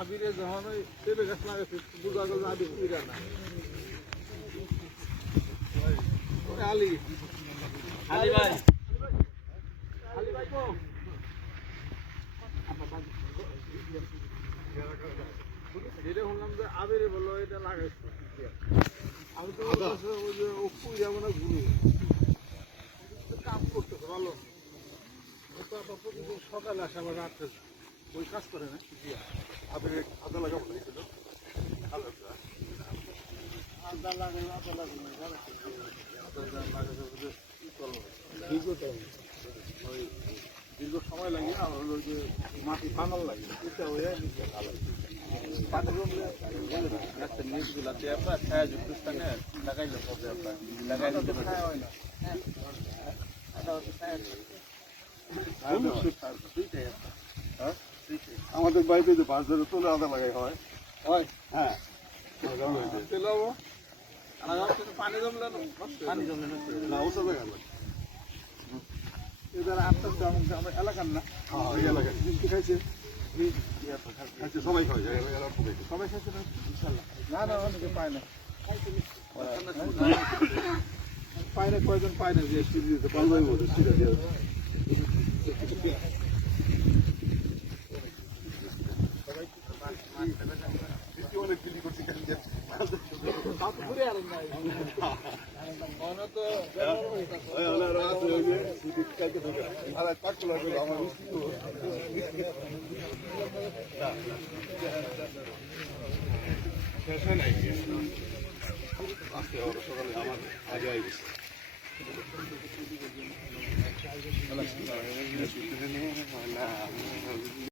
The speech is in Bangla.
আবিরে যখন ওই পেঁপে গাছ লাগাইছে দুর্গা গেল আবির উইরা না। আলি। আলি ভাই। আলি ভাই কো। এটা শুনলাম যে আবিরে বলল এটা লাগাইছে। আমি তো ওই যে ও কুইরা মানে ঘুরে। কাম করতেছে ভালো। প্রতিদিন সকালে আসে আবার রাত্রে ওই কাজ করে না লাগাই দীর্ঘ সময় লাগে। আর হলো ওই যে মাটি ফানাল লাগে। এটা হয়ে। ভালো পানি জমলে একটা নিউজগুলা দিয়ে আপনার ছায়া যুক্ত স্থানে লাগাইলে হবে আপনার লাগাইলে তো হয়। না হ্যাঁ? আমাদের বাড়িতে যে বাস ধরে তোলে আদা লাগাই হয়। হয়? হ্যাঁ। পানি জমলে পানি জমে নষ্ট হয়ে না জায়গা না এদের আটটা আমার এলাকার না? হ্যাঁ ওই এলাকায় কিন্তু খাইছে? সবাই খাওয়া যায় এলাকার সবাই খাইছে না? না না অনেকে পায় না। পায় না কয়জন পায় না? যে পারবে পালবাই বলে সিধা দিয়ে বৃষ্টি অনেক বিলি করছে কেন যে তা তো ঘুরে আর নাই মনে তো ওই ওনার রাত হয়ে গিয়ে সিধি খাইতে থাকে আর এক পাক তোলা করে আমার মিষ্টি তো শেষ হয় নাই আজকে সকালে আমার আগে আই গেছে না